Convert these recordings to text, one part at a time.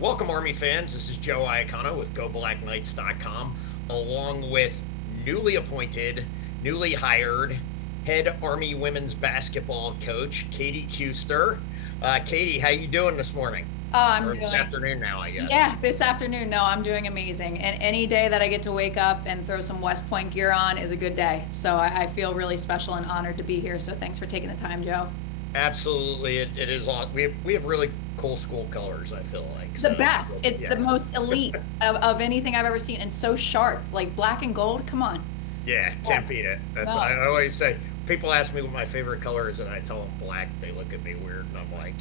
Welcome, Army fans. This is Joe Iacono with GoBlackKnights.com, along with newly appointed, newly hired head Army women's basketball coach, Katie Kuester. Katie, how you doing this morning? Oh, I'm Or this doing, afternoon now, I guess. yeah, this afternoon. No, I'm doing amazing. And any day that I get to wake up and throw some West Point gear on is a good day. So I feel really special and honored to be here. So thanks for taking the time, Joe. Absolutely, it is on. We have really cool school colors, I feel like. The So it's best. It's yeah. the most elite of anything I've ever seen and so sharp, like black and gold. Come on. Yeah, Yeah. can't beat it. That's No, I always say. People ask me what my favorite color is, and I tell them black. They look at me weird, and I'm like,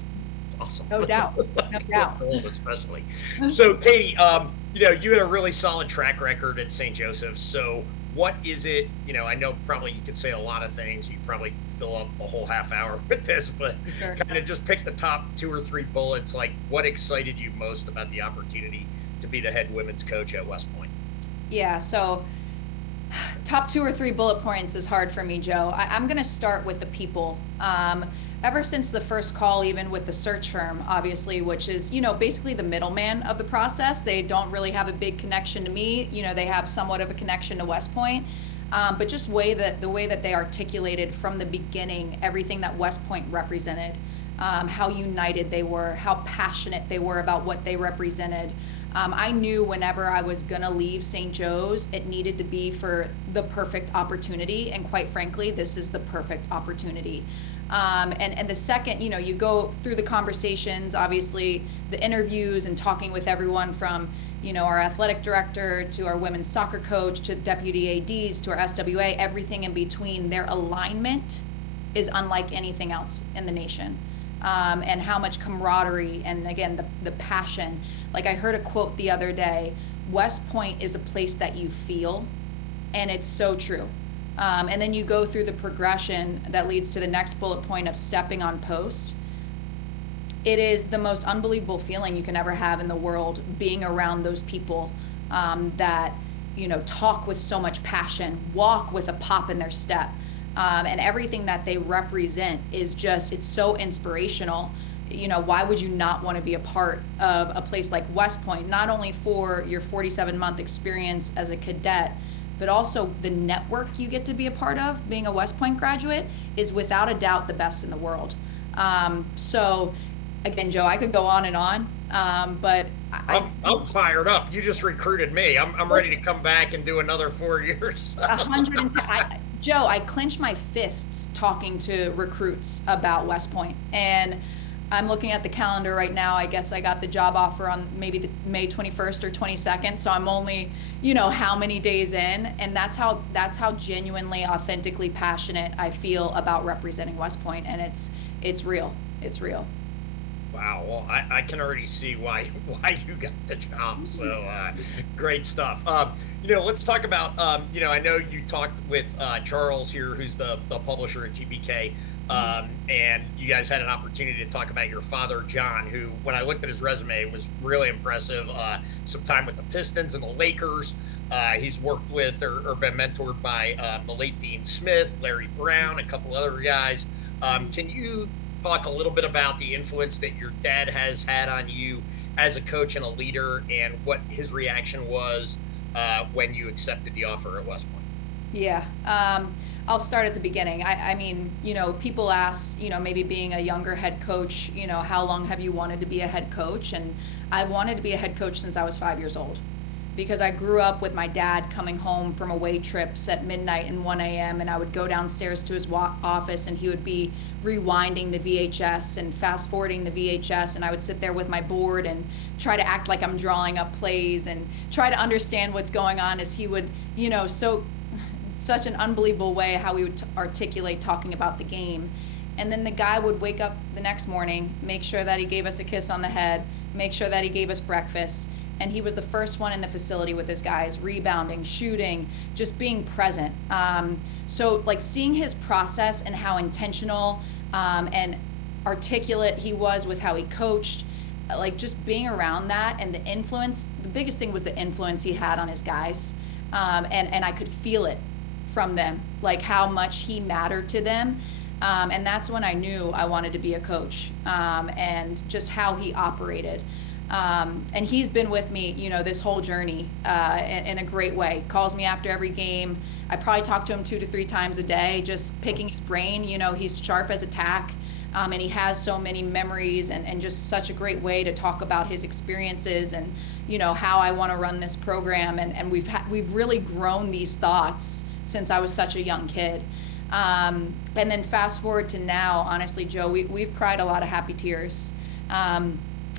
it's awesome. no doubt. No With doubt. gold, especially. So, Katie, you had a really solid track record at St. Joseph's. So, what is it? I know probably you could say a lot of things. You probably fill up a whole half hour with this, but Sure. kind of just pick the top two or three bullets. Like, what excited you most about the opportunity to be the head women's coach at West Point? Yeah. So top two or three bullet points is hard for me, Joe. I'm going to start with the people. Ever since the first call, even with the search firm, obviously, which is, basically the middleman of the process, they don't really have a big connection to me. They have somewhat of a connection to West Point. But just the way that they articulated from the beginning everything that West Point represented, how united they were, how passionate they were about what they represented. I knew whenever I was gonna leave St. Joe's, it needed to be for the perfect opportunity, and quite frankly, this is the perfect opportunity. And the second, you go through the conversations, obviously, the interviews, and talking with everyone from our athletic director to our women's soccer coach to deputy ADs to our SWA, everything in between. Their alignment is unlike anything else in the nation. And how much camaraderie and again the passion. Like I heard a quote the other day, West Point is a place that you feel, and it's so true. And then you go through the progression that leads to the next bullet point of stepping on post. It is the most unbelievable feeling you can ever have in the world, being around those people that talk with so much passion, walk with a pop in their step, and everything that they represent is just, it's so inspirational. Why would you not want to be a part of a place like West Point, not only for your 47-month experience as a cadet, but also the network you get to be a part of being a West Point graduate is without a doubt the best in the world. So again, Joe, I could go on and on, but I'm fired up. You just recruited me. I'm ready to come back and do another 4 years. 110. Joe, I clench my fists talking to recruits about West Point, and I'm looking at the calendar right now. I guess I got the job offer on maybe the May 21st or 22nd, so I'm only, how many days in, and that's how genuinely, authentically passionate I feel about representing West Point, and it's real. It's real. Wow. Well, I can already see why why you got the job. So great stuff. Let's talk about. I know you talked with Charles here, who's the publisher at GBK, and you guys had an opportunity to talk about your father, John, who, when I looked at his resume, was really impressive. Some time with the Pistons and the Lakers. He's worked with or been mentored by the late Dean Smith, Larry Brown, a couple other guys. Can you talk a little bit about the influence that your dad has had on you as a coach and a leader, and what his reaction was when you accepted the offer at West Point? Yeah. I'll start at the beginning. I mean, people ask, maybe being a younger head coach, how long have you wanted to be a head coach? And I wanted to be a head coach since I was 5 years old, because I grew up with my dad coming home from away trips at midnight and 1 a.m. and I would go downstairs to his office and he would be rewinding the VHS and fast forwarding the VHS, and I would sit there with my board and try to act like I'm drawing up plays and try to understand what's going on as he would, so such an unbelievable way how we would articulate talking about the game. And then the guy would wake up the next morning, make sure that he gave us a kiss on the head, make sure that he gave us breakfast. And he was the first one in the facility with his guys, rebounding, shooting, just being present. So, like, seeing his process and how intentional and articulate he was with how he coached, like, just being around that and the influence, the biggest thing was the influence he had on his guys. And I could feel it from them, like how much he mattered to them. And that's when I knew I wanted to be a coach, and just how he operated. And he's been with me, this whole journey in a great way. Calls me after every game. I probably talk to him 2 to 3 times a day, just picking his brain. He's sharp as a tack, and he has so many memories and just such a great way to talk about his experiences and how I want to run this program. And we've really grown these thoughts since I was such a young kid. And then fast forward to now, honestly, Joe, we've cried a lot of happy tears.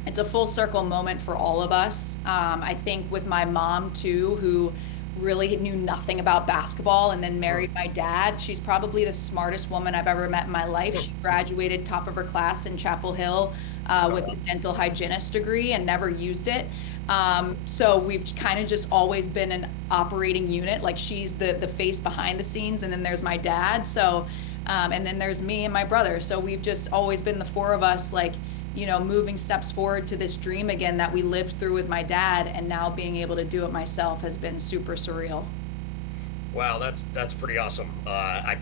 It's a full circle moment for all of us. I think with my mom too, who really knew nothing about basketball and then married my dad. She's probably the smartest woman I've ever met in my life. She graduated top of her class in Chapel Hill with a dental hygienist degree and never used it. So we've kind of just always been an operating unit. Like she's the face behind the scenes, and then there's my dad. So, and then there's me and my brother. So we've just always been the four of us, like, moving steps forward to this dream again that we lived through with my dad, and now being able to do it myself has been super surreal. Wow, that's pretty awesome. I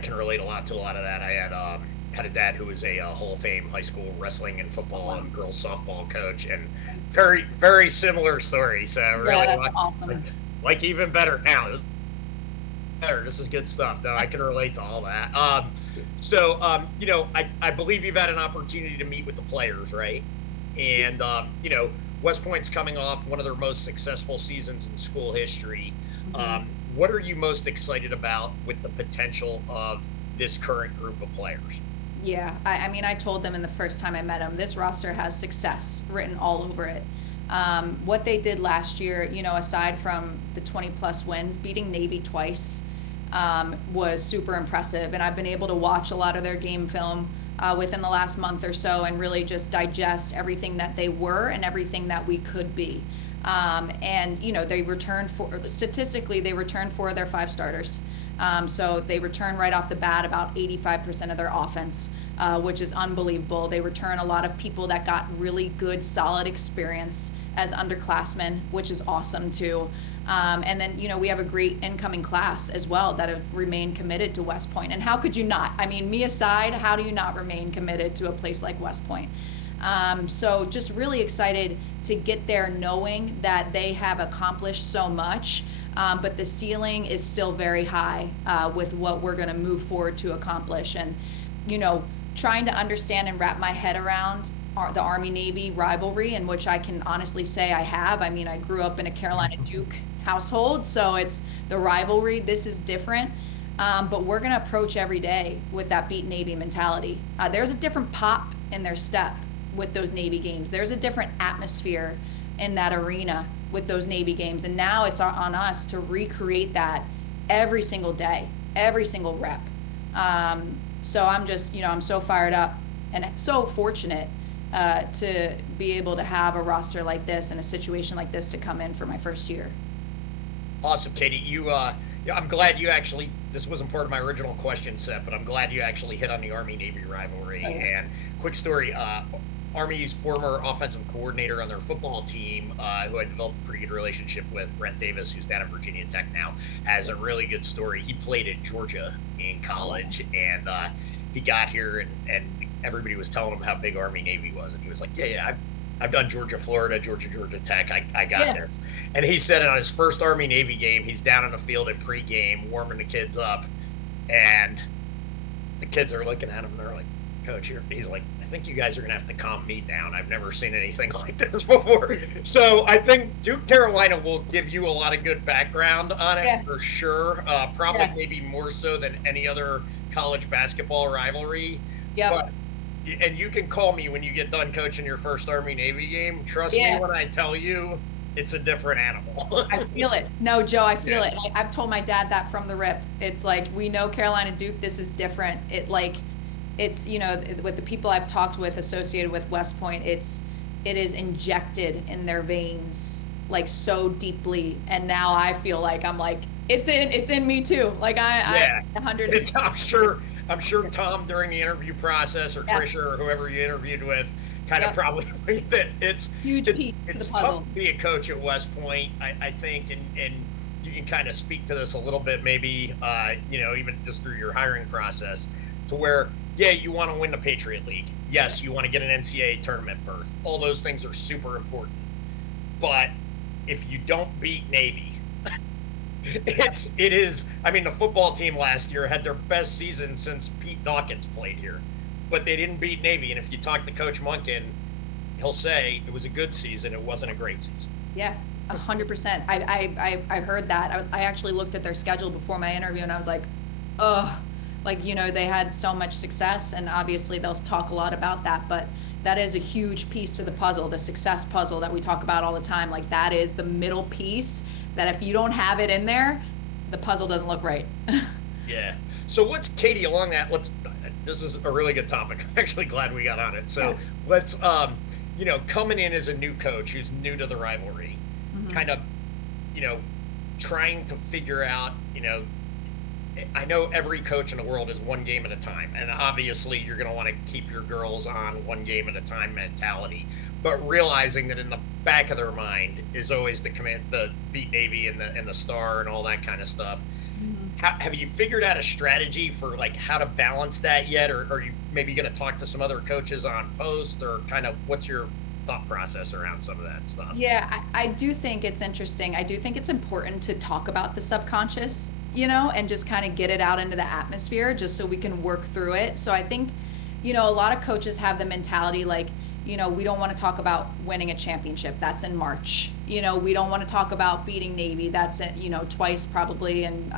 can relate a lot to a lot of that. I had a dad who was a Hall of Fame high school wrestling and football and girls softball coach, and very similar story. So I Yeah, really that's awesome. like even better now. Better. This is good stuff. No, I can relate to all that. I believe you've had an opportunity to meet with the players, right? And West Point's coming off one of their most successful seasons in school history. Mhm. What are you most excited about with the potential of this current group of players? Yeah, I mean, I told them in the first time I met them, this roster has success written all over it. What they did last year, aside from the 20 plus wins, beating Navy twice, was super impressive. And I've been able to watch a lot of their game film within the last month or so and really just digest everything that they were and everything that we could be. They returned statistically, they returned 4 of their 5 starters. So they return right off the bat about 85% of their offense, which is unbelievable. They return a lot of people that got really good, solid experience as underclassmen, which is awesome too. And then, we have a great incoming class as well that have remained committed to West Point. And how could you not? I mean, me aside, how do you not remain committed to a place like West Point? So just really excited to get there knowing that they have accomplished so much, but the ceiling is still very high with what we're going to move forward to accomplish. And, trying to understand and wrap my head around the Army-Navy rivalry, in which I can honestly say I have. I mean, I grew up in a Carolina Duke household, so it's the rivalry. This is different. But we're going to approach every day with that beat Navy mentality. There's a different pop in their step with those Navy games. There's a different atmosphere in that arena with those Navy games. And now it's on us to recreate that every single day, every single rep. So I'm just, I'm so fired up and so fortunate to be able to have a roster like this and a situation like this to come in for my first year. Awesome, Katie. Yeah, I'm glad you actually. This wasn't part of my original question set, but I'm glad you actually hit on the Army Navy rivalry. Oh, yeah. And quick story: Army's former offensive coordinator on their football team, who I developed a pretty good relationship with, Brent Davis, who's down at Virginia Tech now, has a really good story. He played at Georgia in college, and he got here, and everybody was telling him how big Army Navy was, and he was like, "Yeah, I've done Georgia, Florida, Georgia Tech. I got Yeah. this." And he said on his first Army Navy game, he's down on the field at pregame, warming the kids up, and the kids are looking at him and they're like, "Coach, he's like, I think you guys are gonna have to calm me down. I've never seen anything like this before." So I think Duke Carolina will give you a lot of good background on it Yeah. for sure. Probably Yeah. maybe more so than any other college basketball rivalry. Yep. But and you can call me when you get done coaching your first Army Navy game. Trust me Yeah. when I tell you, it's a different animal. I feel it. No, Joe, I feel Yeah. it. I've told my dad that from the rip. It's like, we know Carolina Duke, this is different. It's, with the people I've talked with associated with West Point, it is injected in their veins like so deeply. And now I feel like I'm like, it's in me too. Like Yeah. I 100. It's, I'm sure Tom during the interview process, or Yes. Trisha or whoever you interviewed with, kind of Yep. probably that Huge piece to the it's tough puzzle. to be a coach at West Point, I think, and you can kind of speak to this a little bit, maybe even just through your hiring process, to where Yeah, you want to win the Patriot League. Yes, you want to get an NCAA tournament berth. All those things are super important. But if you don't beat Navy, it is. I mean, the football team last year had their best season since Pete Dawkins played here, but they didn't beat Navy. And if you talk to Coach Munkin, he'll say it was a good season. It wasn't a great season. Yeah, 100%. I heard that. I actually looked at their schedule before my interview and I was like, oh, like, they had so much success and obviously they'll talk a lot about that, but that is a huge piece to the puzzle, the success puzzle that we talk about all the time. Like that is the middle piece that if you don't have it in there, the puzzle doesn't look right. Yeah. So what's Katie along that? Let's. This is a really good topic. I'm actually glad we got on it. Yeah. So let's, coming in as a new coach who's new to the rivalry, Hmm. kind of, you know, trying to figure out, I know every coach in the world is one game at a time, and obviously you're going to want to keep your girls on one game at a time mentality, but realizing that in the back of their mind is always the beat Navy and the star and all that kind of stuff. Hmm. Have you figured out a strategy for like how to balance that yet, or are you maybe going to talk to some other coaches on post, or kind of what's your thought process around some of that stuff? Yeah, I do think it's interesting. I do think it's important to talk about the subconscious, and just kind of get it out into the atmosphere just so we can work through it. So I think, a lot of coaches have the mentality like, we don't want to talk about winning a championship. That's in March. We don't want to talk about beating Navy. That's twice probably in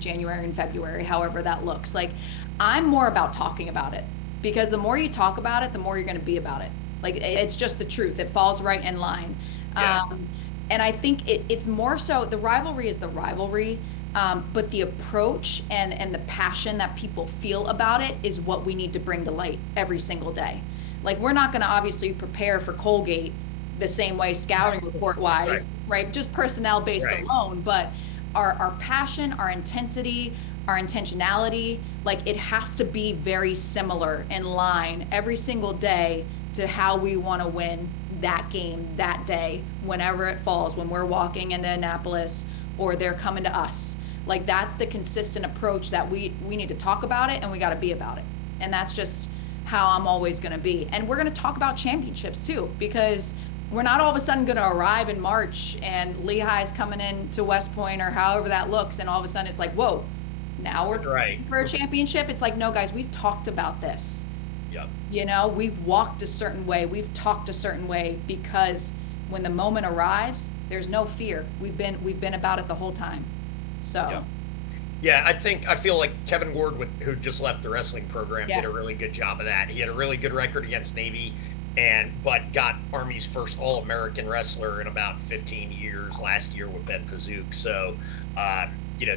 January and February, however that looks. Like, I'm more about talking about it because the more you talk about it, the more you're going to be about it. Like it's just the truth. It falls right in line. Yeah. And I think it's more so the rivalry is the rivalry, but the approach and the passion that people feel about it is what we need to bring to light every single day. Like we're not going to obviously prepare for Colgate the same way scouting report Right. wise, right? Just personnel based Right. alone, but our passion, our intensity, our intentionality, like it has to be very similar in line every single day to how we want to win that game that day, whenever it falls, when we're walking into Annapolis or they're coming to us. Like that's the consistent approach that we need to talk about it and we got to be about it. And that's just how I'm always going to be. And we're going to talk about championships too, because we're not all of a sudden going to arrive in March and Lehigh's coming in to West Point or however that looks. And all of a sudden it's like, whoa, now we're Right. for a championship. It's like, no, guys, we've talked about this. Yep. We've walked a certain way, we've talked a certain way because when the moment arrives, there's no fear. We've been about it the whole time. So, Yep. Yeah, I feel like Kevin Ward, who just left the wrestling program, yeah. did a really good job of that. He had a really good record against Navy, but got Army's first All American wrestler in about 15 years last year with Ben Pazook. So,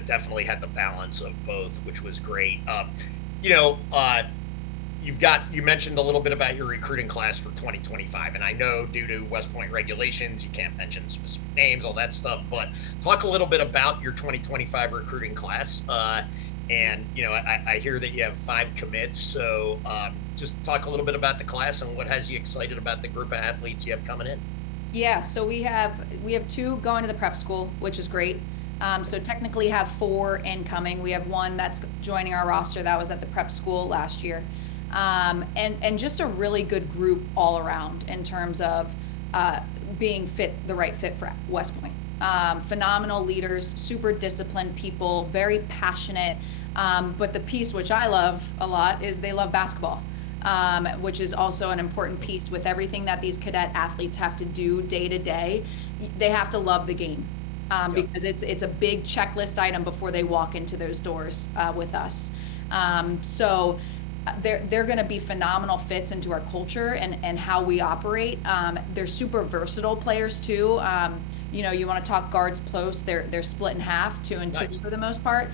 definitely had the balance of both, which was great. You know, uh, you mentioned a little bit about your recruiting class for 2025, and I know due to West Point regulations you can't mention specific names, all that stuff, but talk a little bit about your 2025 recruiting class. And I hear that you have 5 commits, so just talk a little bit about the class and what has you excited about the group of athletes you have coming in. Yeah, so we have two going to the prep school, which is great. So technically have four incoming. We have one that's joining our roster that was at the prep school last year. And just a really good group all around in terms of being the right fit for West Point. Phenomenal leaders, super disciplined people, very passionate. But the piece which I love a lot is they love basketball, which is also an important piece with everything that these cadet athletes have to do day to day. They have to love the game. Yep. Because it's a big checklist item before they walk into those doors with us. So they're going to be phenomenal fits into our culture and how we operate. They're super versatile players too. You want to talk guards post, they're split in half, two and two Nice. for the most part.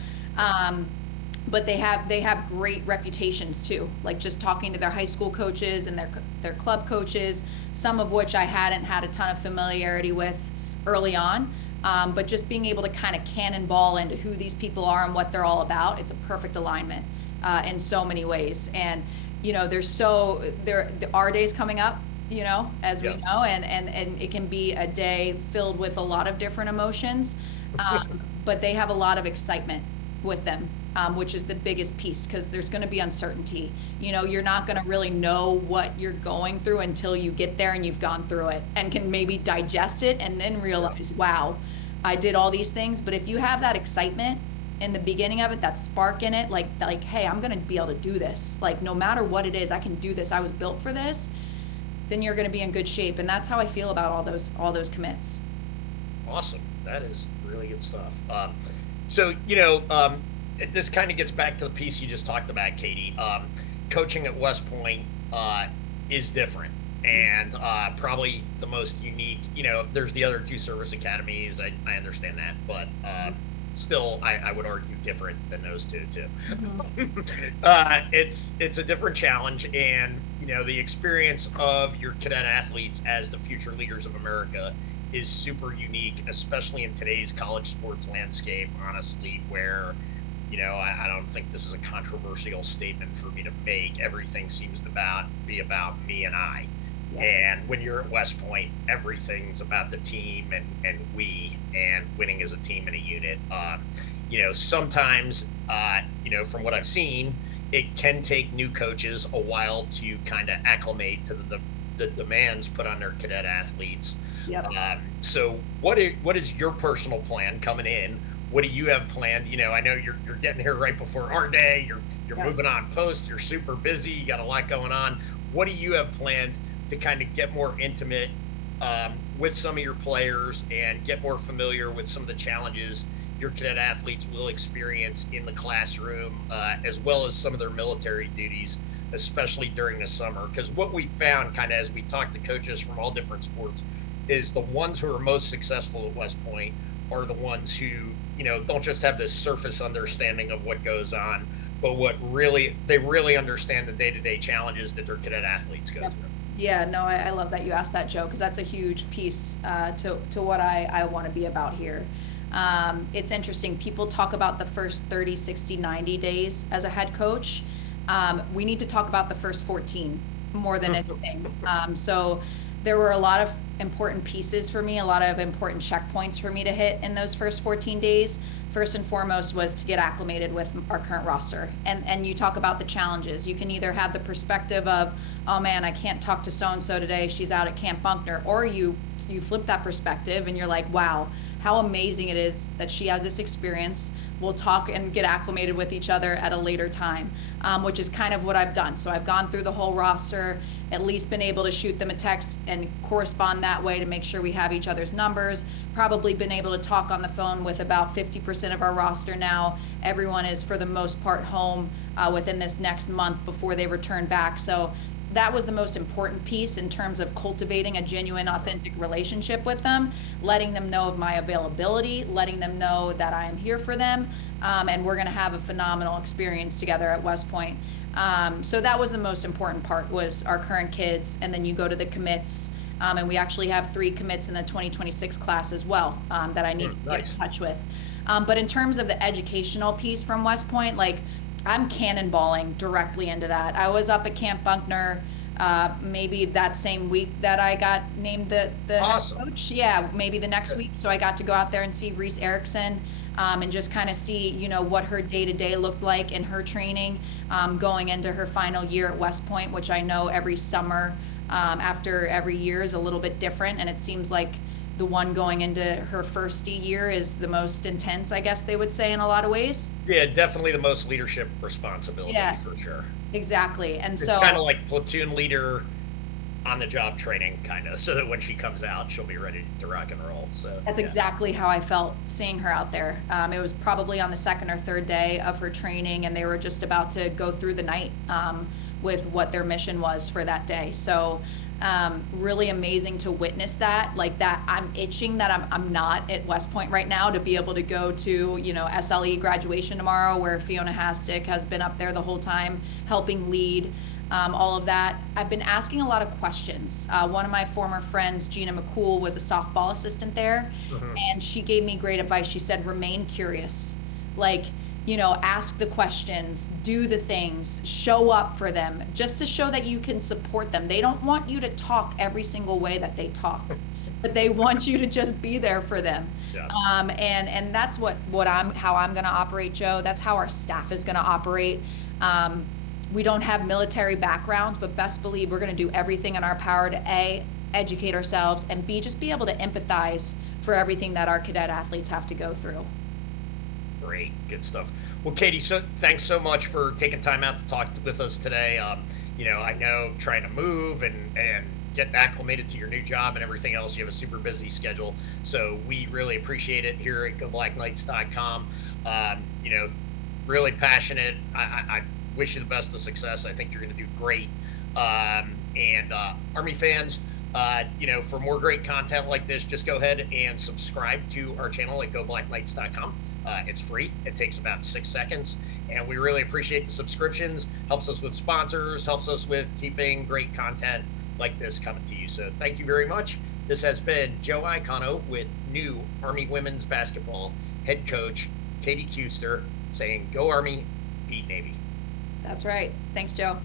But they have great reputations too. Like just talking to their high school coaches and their club coaches, some of which I hadn't had a ton of familiarity with early on. But just being able to kind of cannonball into who these people are and what they're all about, it's a perfect alignment in so many ways. And there our day's coming up, as we Yep. know, and it can be a day filled with a lot of different emotions, but they have a lot of excitement with them. which is the biggest piece because there's going to be uncertainty. You're not going to really know what you're going through until you get there and you've gone through it and can maybe digest it and then Yeah. realize, wow, I did all these things. But if you have that excitement in the beginning of it, that spark in it, like, hey, I'm going to be able to do this. Like, no matter what it is, I can do this. I was built for this. Then you're going to be in good shape. And that's how I feel about all those commits. Awesome. That is really good stuff. So, this kind of gets back to the piece you just talked about, Katie. Coaching at West Point is different and probably the most unique. There's the other two service academies. I understand that, but still, I would argue different than those two, too. Mhm. It's a different challenge, and the experience of your cadet athletes as the future leaders of America is super unique, especially in today's college sports landscape, honestly, where, I don't think this is a controversial statement for me to make. Everything seems to be about me and I. Yeah. And when you're at West Point, everything's about the team and we and winning as a team and a unit. Sometimes, from what I've seen, it can take new coaches a while to kind of acclimate to the demands put on their cadet athletes. Yep. So what is your personal plan coming in? What do you have planned? I know you're getting here right before our day. You're Yep. moving on post. You're super busy. You got a lot going on. What do you have planned to kind of get more intimate with some of your players and get more familiar with some of the challenges your cadet athletes will experience in the classroom, as well as some of their military duties, especially during the summer? Because what we found, kind of as we talk to coaches from all different sports, is the ones who are most successful at West Point are the ones who, don't just have this surface understanding of what goes on, but they really understand the day-to-day challenges that their cadet athletes go Yep. through. Yeah, no, I love that you asked that, Joe, because that's a huge piece to what I want to be about here. It's interesting. People talk about the first 30, 60, 90 days as a head coach. We need to talk about the first 14 more than anything. So there were a lot of important pieces for me, a lot of important checkpoints for me to hit in those first 14 days. First and foremost was to get acclimated with our current roster. And you talk about the challenges. You can either have the perspective of, oh man, I can't talk to so and so today, she's out at Camp Bunkner, or you flip that perspective and you're like, wow, how amazing it is that she has this experience. We'll talk and get acclimated with each other at a later time, which is kind of what I've done. So I've gone through the whole roster, at least been able to shoot them a text and correspond that way to make sure we have each other's numbers. Probably been able to talk on the phone with about 50% of our roster now. Everyone is, for the most part, home within this next month before they return back. So that was the most important piece in terms of cultivating a genuine, authentic relationship with them, letting them know of my availability, letting them know that I am here for them, and we're going to have a phenomenal experience together at West Point. So that was the most important part, was our current kids, and then you go to the commits, and we actually have 3 commits in the 2026 class as well, that I need to get Nice. in touch with. But in terms of the educational piece from West Point, like, I'm cannonballing directly into that. I was up at Camp Bunkner, maybe that same week that I got named the head Awesome. coach. Yeah, maybe the next Good. week. So I got to go out there and see Reese Erickson, and just kind of see, what her day to day looked like in her training, going into her final year at West Point, which I know every summer, after every year is a little bit different. And it seems like the one going into her first year is the most intense, I guess they would say, in a lot of ways. Yeah, definitely the most leadership responsibility for Yes, sure. exactly. And It's so kind of like platoon leader on the job training, kind of, so that when she comes out, she'll be ready to rock and roll. So that's yeah. exactly how I felt seeing her out there. It was probably on the second or third day of her training, and they were just about to go through the night, with what their mission was for that day. So, really amazing to witness that. Like that, I'm itching that I'm not at West Point right now to be able to go to, SLE graduation tomorrow, where Fiona Hastick has been up there the whole time helping lead. All of that. I've been asking a lot of questions. One of my former friends, Gina McCool, was a softball assistant there, Mhm. and she gave me great advice. She said, remain curious. Like, ask the questions, do the things, show up for them, just to show that you can support them. They don't want you to talk every single way that they talk, but they want you to just be there for them. Yeah. And that's what I'm how I'm going to operate, Joe. That's how our staff is going to operate. Um, we don't have military backgrounds, but best believe we're going to do everything in our power to A, educate ourselves, and B, just be able to empathize for everything that our cadet athletes have to go through. Great, good stuff. Well, Katie, so thanks so much for taking time out to talk with us today. I know trying to move and get acclimated to your new job and everything else, you have a super busy schedule. So we really appreciate it here at GoBlackKnights.com. Really passionate. I wish you the best of success. I think you're going to do great. And Army fans, for more great content like this, just go ahead and subscribe to our channel at GoBlackKnights.com. It's free. It takes about 6 seconds, and we really appreciate the subscriptions. Helps us with sponsors, helps us with keeping great content like this coming to you. So thank you very much. This has been Joe Iacono with new Army women's basketball head coach Katie Kuester saying, "Go Army, beat Navy." That's right. Thanks, Joe.